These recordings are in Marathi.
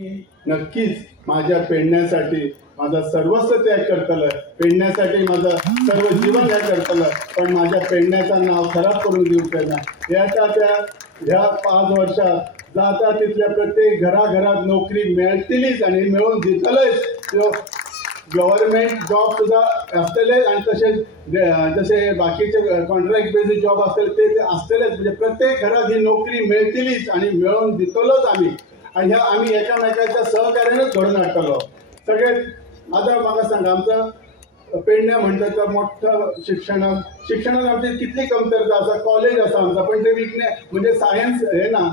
नक्कीच माझ्या पेडण्यासाठी माझा सर्वस्व त्याग करतलं, पेडण्यासाठी माझं सर्व जीवन त्याग करतलं, पण माझ्या पेडण्याचं नाव खराब करून देऊ ना. ह्या 5 वर्षात जाता तिथल्या प्रत्येक घराघरात नोकरी मिळतीलच आणि मिळून देतलंच. गव्हर्नमेंट जॉब सुद्धा असतलेच आणि तसेच जसे बाकीचे कॉन्ट्रॅक्ट बेसिस जॉब असतील ते असतलेच. म्हणजे प्रत्येक घरात ही नोकरी मिळतीलच आणि मिळवून देतलोच आम्ही. आणि ह्या आम्ही एकामेकाच्या सहकार्यानेच घडून हाडटलो सगळे. आता म्हाका सांगा, आमचं पेडण्या म्हणतात तर मोठं शिक्षणात आमची कितली कमतरता असा. कॉलेज असा आमचा, पण ते म्हणजे सायन्स हे ना,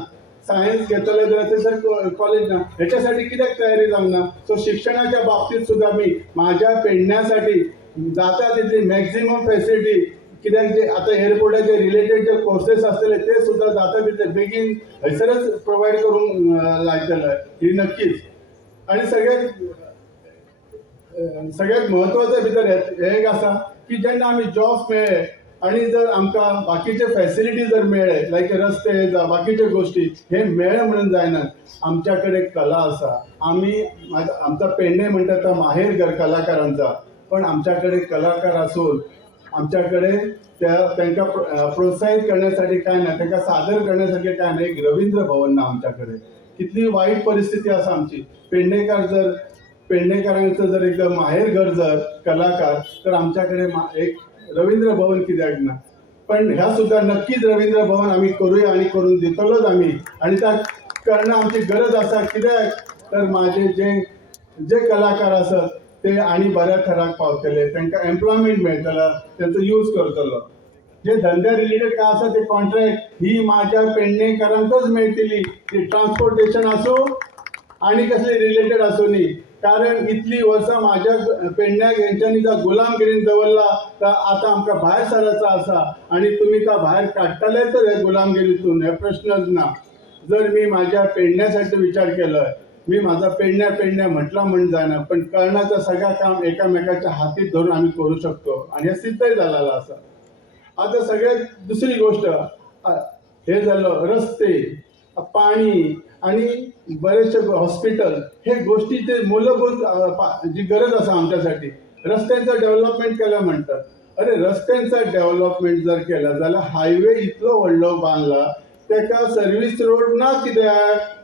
सायन्स घेतलं तर त्याच्यासाठी कॉलेज ना, ह्याच्यासाठी कित्याक तयारी जावना. सो शिक्षणाच्या बाबतीत सुद्धा मी माझ्या पेडण्यासाठी जाता तितली मॅक्झिमम फॅसिलिटी, कित्याक जे आता एअरपोर्टाचे रिलेटेड जे कोर्सेस असतले ते सुद्धा जाता तितले बेगीन हयसरच प्रोवाईड करूंक लायतले ही नक्कीच. आणि सगळ्यात महत्वाचं भितर हे एक आसा की जेन्ना आमी जॉब्स मेळ्ळे आणि जर आमकां बाकीचे फॅसिलिटी जर मेळ्ळे, लायक रस्ते बाकीचे गोष्टी हे मेळ्ळे म्हणून जायना. आमच्याकडे कला आसा. आमचा पेडणे म्हणटा तो माहेर घर कलाकारांचा, पण आमच्याकडे कलाकार असून आमच्याकडे त्यांना प्रोत्साहित करण्यासाठी काय ना, त्यांना सादर करण्यासाठी काय ना, एक रवींद्र भवन ना आमच्याकडे. कितली वाईट परिस्थिती असा आमची. पेडणेकरांचं जर एकदम माहेर घर जर कलाकार, तर आमच्याकडे एक रवींद्र भवन कित्याक ना. पण ह्या सुद्धा नक्कीच रवींद्र भवन आम्ही करूया आणि करून देतलोच आम्ही. आणि त्या करणं आमची गरज असा. कित्याक तर माझे जे कलाकार असत ते आणि बऱ्या थराक पावतले, त्यांना एम्प्लॉयमेंट मेळटला, त्यांचा यूज करतलो. जे धंद्या रिलेटेड काय आसा ते कॉन्ट्रॅक्ट ही माझ्या पेडणेकरांकच मेळटली. ती ट्रान्सपोर्टेशन असो आणि कसली रिलेटेड असो न्ही. कारण इतली वर्सां माझ्या पेडण्याक हेंच्यांनी जर गुलामगिरीन दवरला, तर आता आमकां भायर सरायचा आसा आणि तुमी त्या भायर काडटले तर हे गुलामगिरीतून, हे प्रश्नच ना. जर मी माझ्या पेडण्यासाठी विचार केलोय, मी माझा पेडण्या म्हटला म्हणून जायना, पण करण्याचं सगळं काम एकामेकाच्या हातीत धरून आम्ही करू शकतो आणि हे सिद्धही झालेलं आसा. आता सगळ्यात दुसरी गोष्ट हे झालं रस्ते, पाणी आणि बरेचसे हॉस्पिटल, हे गोष्टीचे मूलभूत जी गरज असा आमच्यासाठी. रस्त्यांचं डेव्हलपमेंट केलं म्हणतात. अरे रस्त्यांचं डेव्हलपमेंट जर केलं जाल्यार हायवे इतलो व्हडलो बांदला, तेका सर्वीस रोड ना कित्याक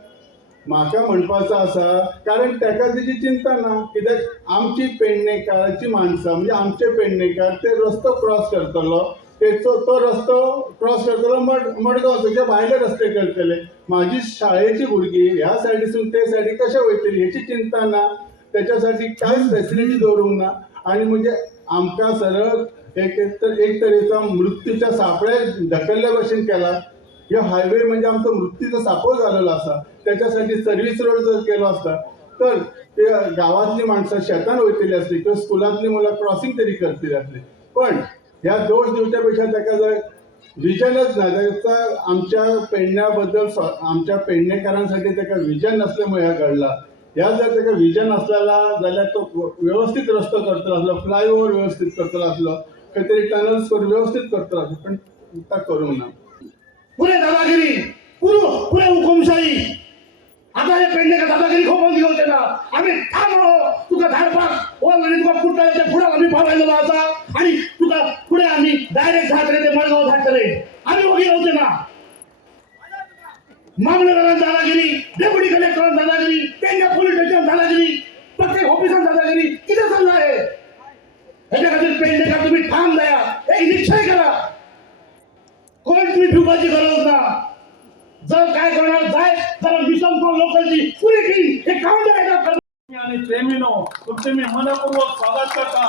म्हाका म्हणपाचो आसा. कारण तेका तेजी चिंता ना. कित्याक आमची पेडणेकाराची माणसं म्हणजे आमचे पेडणेकार ते रस्तो क्रॉस करतलो, तो रस्तो क्रॉस करतलो मडगांव, तुजे भायले रस्ते करतले. माझी शाळेची भुरगीं ह्या सायडीसून ते सायडीक कशें वयतली हेची चिंता ना. त्याच्यासाठी कांयच फॅसिलिटी दवरूंक ना. आणि म्हणजे आमकां सरळ एक तरेचा मृत्यूच्या सापळ्यात ढकलल्या भशेन केला. ह्यो हायवे म्हणजे आमचो मृत्यूचो सापळ झालेलो आसा. त्याच्यासाठी सर्वीस रोड जर केलो असता तर ते गावातली माणसं शेतान वयतली असली किंवा स्कुलांतली मुलां क्रॉसिंग तरी करतली असली. पण ह्या दोष दिवच्या पेक्षा ताका जर विजनच ना, त्याचा आमच्या पेडण्याबद्दल आमच्या पेडणेकारांसाठी ताका विजन नसल्यामुळे हे घडला. ह्या जर ताका विजन असलेला जाल्यार तो व्यवस्थित रस्तो करतलो असलो, फ्लायओव्हर व्यवस्थित करतलो असलो, खंय तरी टनल्स व्यवस्थित करतलो असलो, पण ता करूंक ना. पुरे दादागिरी, पुरे हुकुमशाही. आता हे पेडणेकर दादागिरी खोपून घेऊचे ना. आम्ही थांबलो तुका धाडपाक ऑलरेडी तुका कुट्टाच्या फुडार आम्ही पावयलेलो आसा आणि तुका पुढे आम्ही डायरेक्ट धाडटले ते मडगांव धाडटले. आम्ही वगी रावचे ना. मामलेदारान दादागिरी, डेप्युटी कलेक्टरान दादागिरी, त्यांच्या पोलीस स्टेशन दादागिरी, प्रत्येक ऑफिसात दादागिरी. किती चाललं आहे ह्याच्या खातीर पेडणेकर तुम्ही ठाम द्या, एक निश्चय करा. कोण तुम्ही भिवपाची गरज ना. जर काय करणार जाय जरा मिशन फॉर लोकलची पुरी टीम हे काम करायचं. आणि प्रेमीनो, तुमचे मी मनपूर्वक स्वागत करता.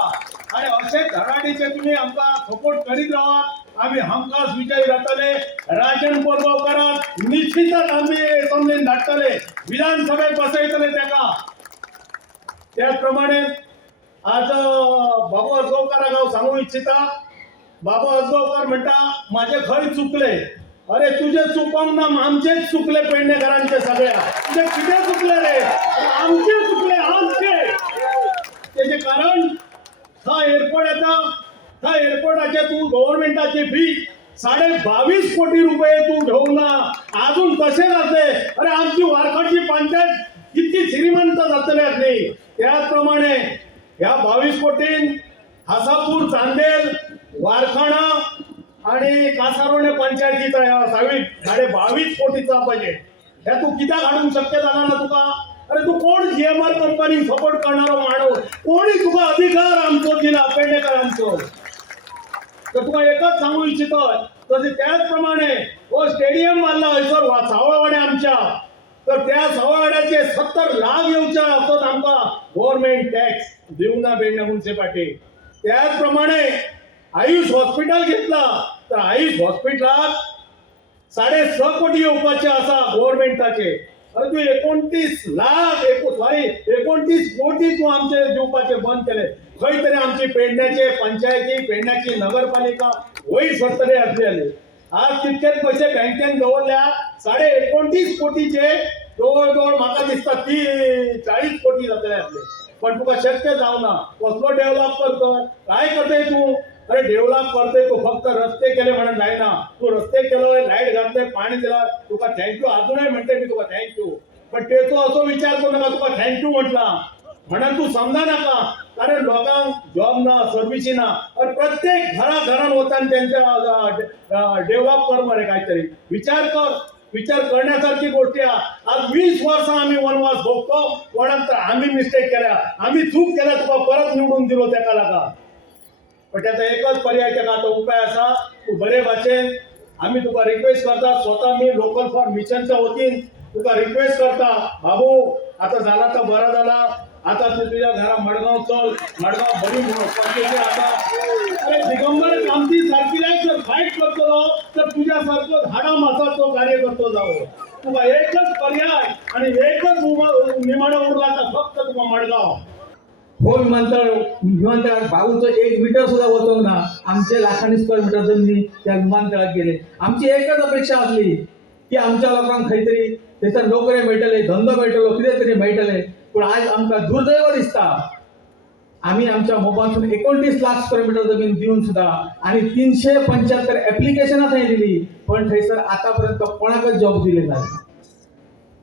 आणि असे धडाडीचे तुम्ही आमका सपोर्ट करीत राहा. आम्ही हमखास विजयी राहतले. राजन बोरगावकरात निश्चितच आम्ही समजून धाडतले, विधानसभेत बसयतले त्याका. त्याचप्रमाणे आज बाबू असगावकराक हांव सांगू इच्छिता. बाबू असगावकर म्हणटा माझे खंय चुकले. अरे तुझे चुकून ना, आमचेच चुकले. पेडणेकरांचे सगळ्या तुझे किती चुकले रे, आमचे चुकले. त्याचे कारण हा एअरपोर्ट येता, त्या एअरपोर्टाचे तू गव्हर्नमेंटाची फी 22.5 कोटी रुपये तू घेऊ ना, अजून कसे जाते. अरे आमची वारकडची पंचायत किती श्रीमंत जातल्यात न्ही त्याचप्रमाणे ह्या 22 कोटीन हासापूर चांदेल वारखाणा आणि कासारवणे पंचायतीचा ह्या 22.5 कोटीचा बजेट ह्या तू कित्याक हाडूंक शक्य जाणार ना तुका अरे तू कोण जीएमआर कंपनीक सपोर्ट करणारो माणूस कोणी तुका अधिकार आमचो दिला पेडणेकरांचो तर तुका एकच सांगू इच्छितोय तसे त्याचप्रमाणे हो स्टेडियम बांदला हयसर सावळवाड्या आमच्या तर त्या सावळवाड्याचे 70 लाख येवचे असोत आमकां गव्हर्नमेंट टॅक्स दिवना पेडणे म्युनिसिपालिटी त्याचप्रमाणे आयुष हॉस्पिटल घेतला तर आयुष हॉस्पिटलाक 6.5 कोटी येवपाचे आसा गव्हर्नमेंटाचे अरे तू 29 कोटी तू आमचे दिवपाचे बंद केले खंय तरी आमची पेडण्याचे पंचायती पेडण्याची नगरपालिका वयर सरतले असलेले आज तितकेच पैसे बँकेन दवरल्या 29.5 कोटीचे जवळ म्हाका दिसता 40 कोटी जातले असले पण तुका शक्य जावना कसलो डेव्हलप करतो काय करतोय तू अरे डेव्हलप करतोय तू फक्त रस्ते केले म्हणून जायना तू रस्ते केलोय लाईट घातले पाणी दिला तुका थँक्यू अजूनही म्हणते मी तुका थँक्यू पण तेचो असो विचार करू नका तुका थँक्यू म्हटला म्हणून तू समजा नका कारण लोकांक जॉब ना सर्व्हिसी ना और प्रत्येक घराघरान वचून त्यांच्या डेव्हलप कर मरे काहीतरी विचार करण्यासारखी गोष्टी आज 20 वर्सां आम्ही वनवास भोगतो कोणाक तर आम्ही मिस्टेक केल्या आम्ही चूक केल्या तुका परत निवडून दिलो त्याका लागा पण त्याचा एकच पर्याय त्याला तो उपाय असा तू बरे भाशेन आम्ही तुका रिक्वेस्ट करता स्वतः मी लोकल फॉर मिशनच्या वतीन तुका रिक्वेस्ट करता बाबू आता झाला तर बरा झाला आता तू तुझ्या घरा मडगाव चल मडगाव बरी म्हणून आता अरे दिगंबर कामती सारखी जर फाईट करतो तर तुझ्यासारखं धाडा मासाचो कार्य करतो जावं तुका एकच पर्याय आणि एकच निमाणं उरला तर फक्त तुका मडगाव हो विमानतळात भाऊचं 1 मीटर सुद्धा वचोंक ना आमचे लाखांनी स्क्वेअर मीटर जमिनी त्या विमानतळात गेले आमची एकच अपेक्षा असली की आमच्या लोकांक खंय तरी थंयसर नोकऱ्यो मेळटले धंदो मेळटलो कितें तरी मेळटले पण आज आमकां दुर्दैव दिसता आम्ही आमच्या मोबाईलसून 29 लाख स्क्वेअर मीटर जमीन दिवन सुद्धा आणि 375 ऍप्लिकेशनां थंय दिली पण थंयसर आतापर्यंत कोणाकच जॉब दिले ना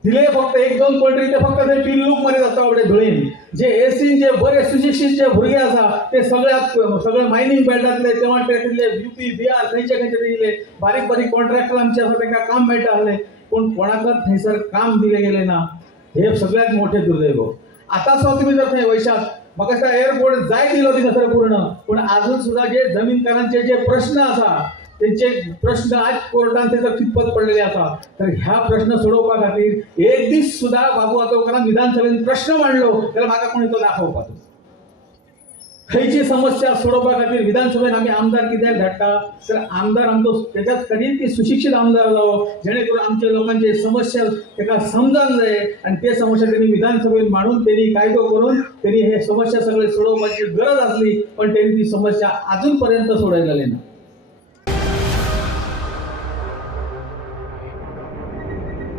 दिले फक्त 1-2 कोटी ते फक्त ते पिल्लूक मरे जाता एवढे धुळीन जे एसीन जे बरे सुशिक्षित जे भुरगे आसा ते सगळे मायनिंग बेल्टातले तेव्हा तेतले यूपी बिहार खंयचे दिले बारीक कॉन्ट्रॅक्टर आमचे आसा तांकां काम मेळटा आसले पण कोणाकच थंयसर काम दिले गेले ना हे सगळ्यात मोठे दुर्दैव आता सुद्धा तुम्ही जर थंय वयशात म्हाका दिसता एअरपोर्ट जाय दिलो थंयसर पूर्ण पण अजून सुद्धा जे जमीनकारांचे जे प्रश्न आसा त्यांचे प्रश्न आज कोर्टान थंयसर कितपत पडलेले आसा तर ह्या प्रश्न सोडोवपा खातीर एक दीस सुद्धा बाबू आतोकरान विधानसभेत प्रश्न मांडलो जाल्यार म्हाका कोणी तो दाखोवपाचो खंयची समस्या सोडोवपा खातीर विधानसभेत आमी आमदार कित्याक धाडटा तर आमदार आमचो त्याच्यात कधीच ती सुशिक्षित आमदार जावो जेणे करून आमच्या लोकांचे समस्या ताका समजान जाय आणि ते समस्या त्यांनी विधानसभेत मांडून त्यांनी कायदो करून त्यांनी हे समस्या सगळे सोडोवपाची गरज असली पण त्यांनी ती समस्या अजूनपर्यंत सोडयलेली ना